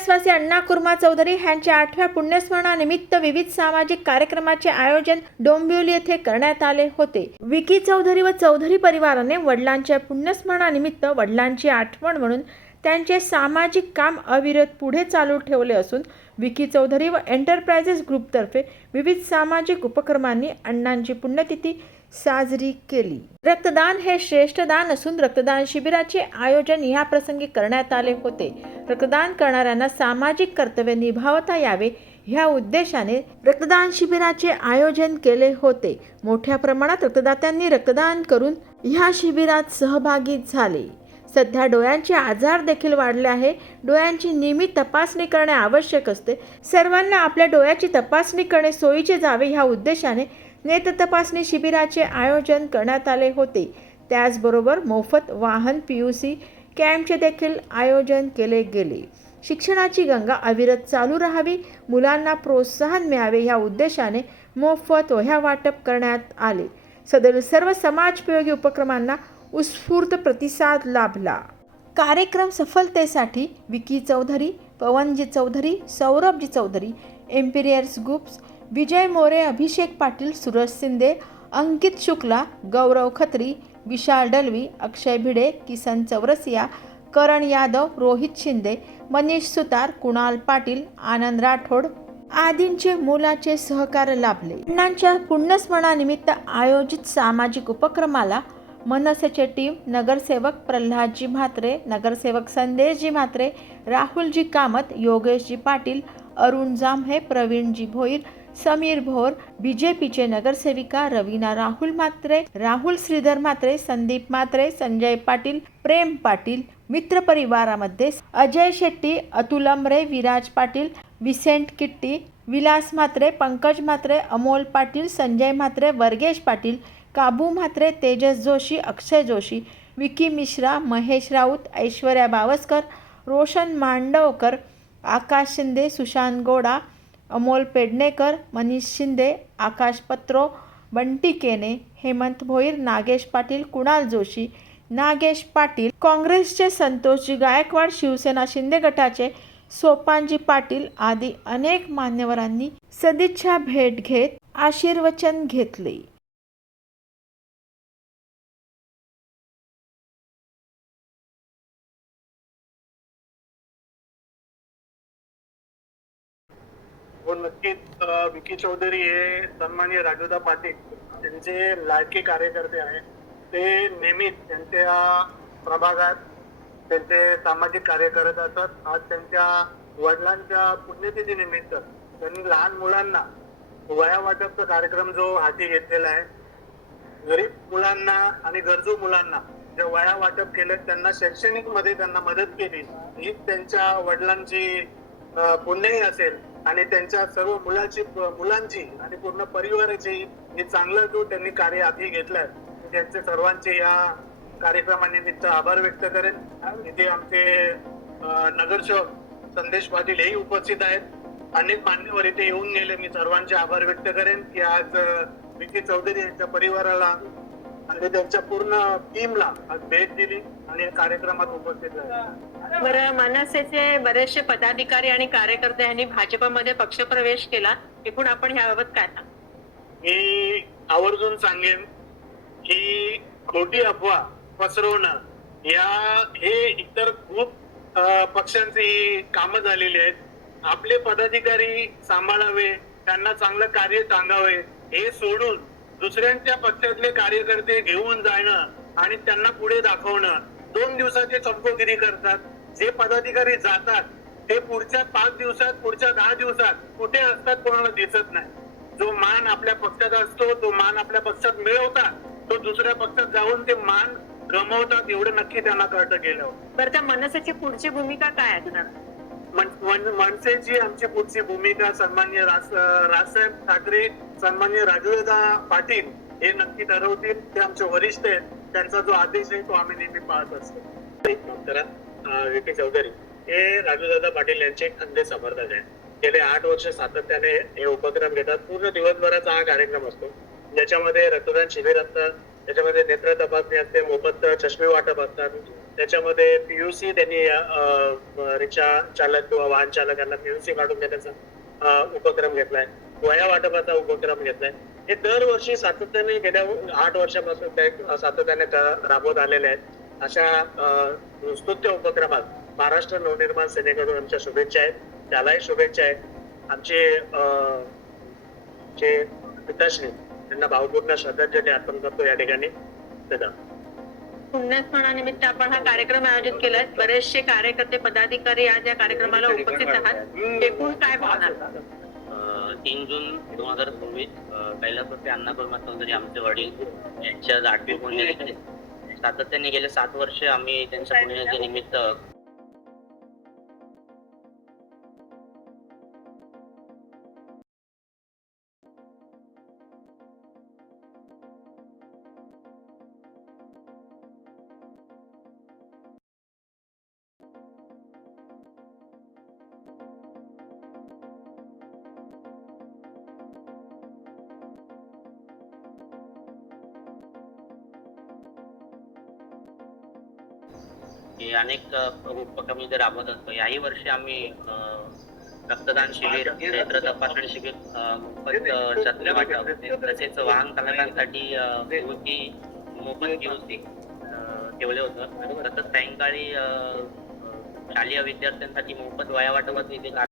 कैलासवासी अण्णा कुर्मा चौधरी यांच्या 8व्या पुण्यस्मरणानिमित्त विविध सामाजिक कार्यक्रमाचे आयोजन डोंबिवली येथे करण्यात आले होते। विकी चौधरी व चौधरी परिवाराने वडिलांच्या पुण्यस्मरणानिमित्त वडिलांची आठवण म्हणून त्यांचे सामाजिक काम अविरत पुढे चालू ठेवले असून विकी चौधरी व एंटरप्राइजेस ग्रुपतर्फे विविध सामाजिक उपक्रमांनी अण्णांची पुण्यतिथी साजरी केली। रक्तदान हे श्रेष्ठ दान असून रक्तदान शिबिराचे आयोजन या प्रसंगी करण्यात आले होते। रक्तदान करणाऱ्यांना सामाजिक कर्तव्य निभावता यावे ह्या उद्देशाने रक्तदान शिबिराचे आयोजन केले होते। मोठ्या प्रमाणात रक्तदात्यांनी रक्तदान करून ह्या शिबिरात सहभागी झाले। सध्या डोळ्यांचे आजार देखील वाढले आहे। डोळ्यांची नियमित तपासणी करणे आवश्यक असते। सर्वांना आपल्या डोळ्याची तपासणी करणे सोयीचे जावे ह्या उद्देशाने नेत्र तपासणी शिबिराचे आयोजन करण्यात आले होते। त्याचबरोबर मोफत वाहन PUC कॅम्पचे देखील आयोजन केले गेले। शिक्षणाची गंगा अविरत चालू राहावी, मुलांना प्रोत्साहन मिळावे ह्या उद्देशाने मोफत वह्या वाटप करण्यात आले। सदर सर्व समाजोपयोगी उपक्रमांना उत्स्फूर्त प्रतिसाद लाभला। कार्यक्रम सफलतेसाठी विकी चौधरी, पवनजी चौधरी, सौरभजी चौधरी, एम्पिरियर्स ग्रुप्स, विजय मोरे, अभिषेक पाटील, सूरज शिंदे, अंकित शुक्ला, गौरव खत्री, विशाल डलवी, अक्षय भिडे, किसन चौरसिया, करण यादव, रोहित शिंदे, मनीष सुतार, कुणाल पाटील, आनंद राठोड आदींचे मोलाचे सहकार्य लाभले। अण्णांच्या पुण्यस्मरणानिमित्त आयोजित सामाजिक उपक्रमाला मनसेचे टीम नगरसेवक प्रल्हादजी म्हात्रे, नगरसेवक संदेशजी म्हात्रे, राहुलजी कामत, योगेशजी पाटील, अरुण जांभे, प्रवीणजी भोईर, समीर भोर, बीजेपीचे नगरसेविका रवीना राहुल म्हात्रे, राहुल श्रीधर म्हात्रे, संदीप म्हात्रे, संजय पाटील, प्रेम पाटील, मित्र परिवारामध्ये अजय शेट्टी, अतुल अमरे, विराज पाटील, विसेंट किट्टी, विलास म्हात्रे, पंकज म्हात्रे, अमोल पाटील, संजय म्हात्रे, वर्गेश पाटील, काबू म्हात्रे, तेजस जोशी, अक्षय जोशी, विकी मिश्रा, महेश राऊत, ऐश्वर्या बावस्कर, रोशन मांडवकर, आकाश शिंदे, सुशांत गोडा, अमोल पेडणेकर, मनीष शिंदे, आकाश पत्रो, बंटी केने, हेमंत भोईर, नागेश पाटील, कुणाल जोशी, नागेश पाटील, काँग्रेसचे संतोषजी गायकवाड, शिवसेना शिंदे गटाचे सोपानजी पाटील आदी अनेक मान्यवरांनी सदिच्छा भेट घेत आशीर्वचन घेतले। नक्कीच विकी चौधरी हे सन्माननीय राजूदा पाटील त्यांचे लाडके कार्यकर्ते आहेत। ते नेहमीच त्यांच्या प्रभागात त्यांचे सामाजिक कार्य करत असतात। आज त्यांच्या वडिलांच्या पुण्यतिथी निमित्त त्यांनी लहान मुलांना वह्या वाटपचा कार्यक्रम जो हाती घेतलेला आहे, गरीब मुलांना आणि गरजू मुलांना जे वह्या वाटप केले, त्यांना शैक्षणिक मध्ये त्यांना मदत केली, ही त्यांच्या वडिलांची पुण्यही असेल आणि त्यांच्या सर्व मुलांची आणि पूर्ण परिवाराची हे चांगलं जो त्यांनी कार्य हाती घेतलंय, त्यांचे सर्वांचे या कार्यक्रमानिमित्त आभार व्यक्त करेन। इथे आमचे नगरसेवक संदेश पाटील हेही उपस्थित आहेत। अनेक मान्यवर इथे येऊन गेले। मी सर्वांचे आभार व्यक्त करेन की आज विकी चौधरी यांच्या परिवाराला आणि त्यांच्या पूर्ण टीमला आज भेट दिली आणि या कार्यक्रमात उपस्थित झाले। बरं, मनसेचे बरेचसे पदाधिकारी आणि कार्यकर्ते यांनी भाजपमध्ये पक्षप्रवेश केला, एकूण आपण याबाबत काय सांगा? मी आवर्जून सांगेन की खोटी अफवा पसरवणं हे इतर खूप पक्षांची कामं झालेली आहेत। आपले पदाधिकारी सांभाळावे, त्यांना चांगलं कार्य सांगावे, हे सोडून दुसऱ्यांच्या पक्षातले कार्यकर्ते घेऊन जाणं आणि त्यांना पुढे दाखवणं, 2 दिवसाची चमकोगिरी करतात। जे पदाधिकारी जातात ते पुढच्या 5 दिवसात, पुढच्या 10 दिवसात कुठे असतात कोणाला दिसत नाही। जो मान आपल्या पक्षात असतो, तो मान आपल्या पक्षात मिळवतात, तो दुसऱ्या पक्षात जाऊन ते मान गमावतात, एवढं नक्की त्यांना कळतं गेलं। बरं, त्या मनसेची पुढची भूमिका काय असणार? मनसेची आमची पुढची भूमिका सन्माननीय राजसाहेब ठाकरे, सन्माननीय राजूदा पाटील हे नक्की ठरवतील। ते आमचे वरिष्ठ आहेत, त्यांचा जो आदेश आहे तो आम्ही नेहमी पाळत असतो। विकी चौधरी हे राजूदादा पाटील यांचे खंदे समर्थक आहेत। गेले 8 वर्ष सातत्याने हे उपक्रम घेतात। पूर्ण दिवसभराचा हा कार्यक्रम असतो, ज्याच्यामध्ये रक्तदान शिबिर असतं, त्याच्यामध्ये नेत्र तपासणी असते, मोफत चष्मे वाटप असतात, त्याच्यामध्ये पीयूसी त्यांनी रिक्षा चालक किंवा वाहन चालकांना पीयूसी काढून देण्याचा उपक्रम घेतलाय. वया वाटपाचा उपक्रम घेतलाय. हे दरवर्षी सातत्याने गेल्या 8 वर्षापासून ते सातत्याने राबवत आलेले आहेत. अशा स्तुत्य उपक्रमात महाराष्ट्र नवनिर्माण सेनेकडून आमच्या शुभेच्छा आहेत. त्यालाही शुभेच्छा आहेत. आमचे जे पिताश्री त्यांना भावपूर्ण श्रद्धांजली अर्पण करतो या ठिकाणी. पुण्यस्मरणानिमित्त आपण हा कार्यक्रम आयोजित केलाय. बरेचसे कार्यकर्ते पदाधिकारी आज या कार्यक्रमाला उपस्थित आहात. एकूण काय भावना? 3 जून 2024 कैलासवासी अण्णाकुर्मा चौधरी आमचे वडील यांच्या 8वी पुण्यतिथी. सातत्याने गेले 7 वर्ष आम्ही त्यांच्या पुण्यतिथी निमित्त अनेक उपक्रम इथे राबवत असतो. याही वर्षी आम्ही रक्तदान शिबिर, नेत्र तपासणी शिबिर मोफत छत्र्या वाटप, तसेच वाहन चालकांसाठी मोफत पीयूसी ठेवले होतं. तसंच सायंकाळी शालेय विद्यार्थ्यांसाठी मोफत वया वाटपाचे इथे